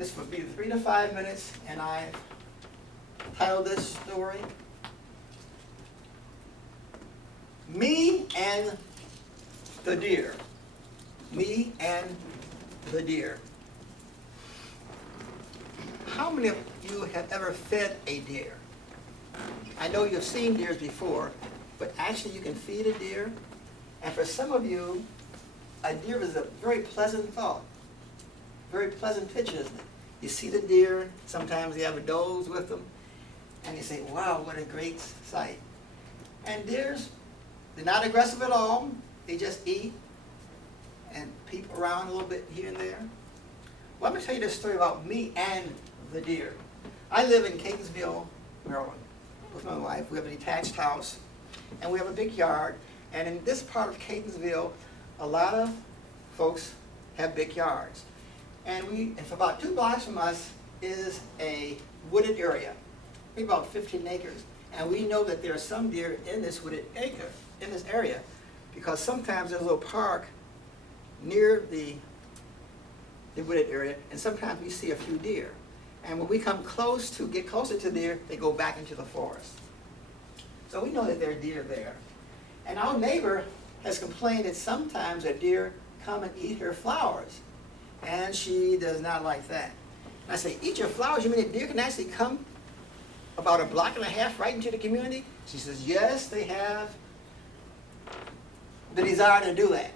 This would be 3 to 5 minutes, and I've titled this story, Me and the Deer. Me and the Deer. How many of you have ever fed a deer? I know you've seen deers before, but actually you can feed a deer. And for some of you, a deer is a very pleasant thought. Very pleasant picture, isn't it? You see the deer, sometimes they have a does with them, and you say, wow, what a great sight. And deers, they're not aggressive at all. They just eat and peep around a little bit here and there. Well, let me tell you this story about me and the deer. I live in Catonsville, Maryland, with my wife. We have a detached house, and we have a big yard. And in this part of Catonsville, a lot of folks have big yards. And for about 2 blocks from us is a wooded area, maybe about 15 acres. And we know that there are some deer in this wooded acre, in this area, because sometimes there's a little park near the wooded area, and sometimes we see a few deer. And when we get closer to deer, they go back into the forest. So we know that there are deer there. And our neighbor has complained that sometimes a deer come and eat her flowers. And she does not like that. And I say, eat your flowers? You mean a deer can actually come about 1.5 blocks right into the community? She says, yes, they have the desire to do that.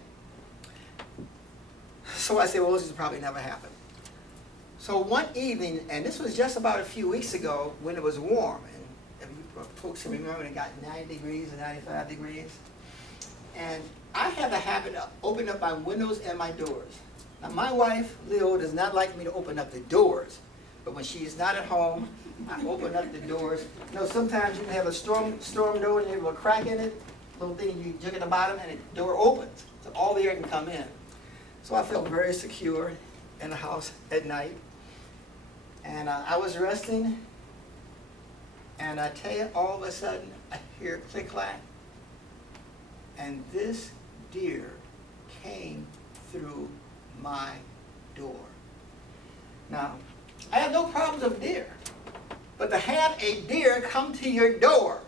So I say, well, this has probably never happened. So one evening, and this was just about a few weeks ago when it was warm, and if you folks can remember, it got 90 degrees and 95 degrees. And I have the habit of opening up my windows and my doors. Now, my wife, Leo, does not like me to open up the doors, but when she is not at home, I open up the doors. You know, sometimes you can have a storm door and you have a crack in it, little thing you jig at the bottom, and the door opens, so all the air can come in. So I felt very secure in the house at night. And I was resting, and I tell you, all of a sudden, I hear click-clack, and this deer came through my door. Now, I have no problems with deer, but to have a deer come to your door,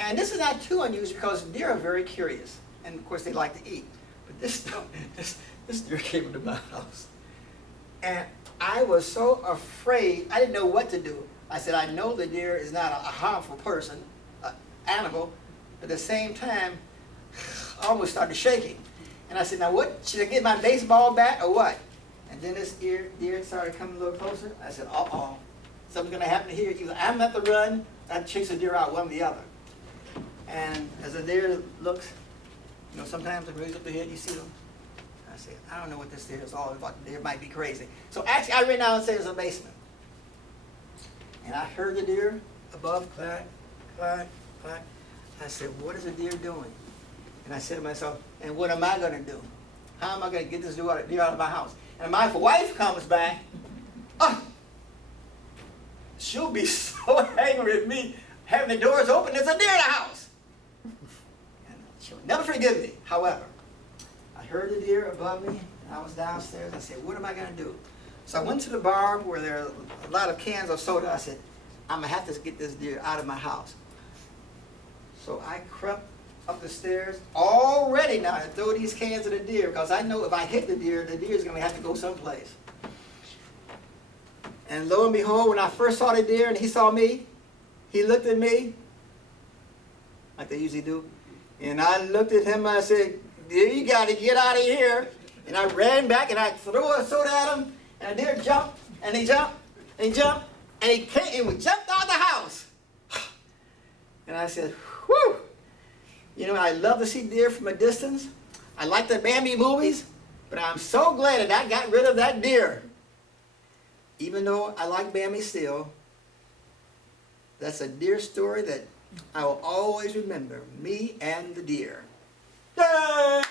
and this is not too unusual because deer are very curious, and of course they like to eat. But this deer came into my house, and I was so afraid, I didn't know what to do. I said, I know the deer is not a harmful person, animal, but at the same time, I almost started shaking. And I said, now what, should I get my baseball bat or what? And then this deer started coming a little closer. I said, uh-oh, something's gonna happen here. Either I'm at the run, I chase the deer out, one or the other. And as the deer looks, you know, sometimes they raise up the head, you see them. I said, I don't know what this deer is all about. The deer might be crazy. So actually, I ran downstairs in the basement. And I heard the deer above, clack, clack, clack. I said, what is the deer doing? And I said to myself, and what am I going to do? How am I going to get this deer out of my house? And my wife comes back, she'll be so angry at me having the doors open. There's a deer in the house. And she'll never forgive me. However, I heard the deer above me, and I was downstairs. I said, what am I going to do? So I went to the bar where there are a lot of cans of soda. I said, I'm going to have to get this deer out of my house. So I crept up the stairs, all ready now to throw these cans at the deer, because I know if I hit the deer is going to have to go someplace. And lo and behold, when I first saw the deer and he saw me, he looked at me, like they usually do, and I looked at him and I said, deer, you got to get out of here. And I ran back and I threw a soda at him, and the deer jumped, and he jumped, and he jumped, and he came and we jumped out of the house. And I said, whew. You know, I love to see deer from a distance. I like the Bambi movies, but I'm so glad that I got rid of that deer. Even though I like Bambi still, that's a deer story that I will always remember, me and the deer. Yay!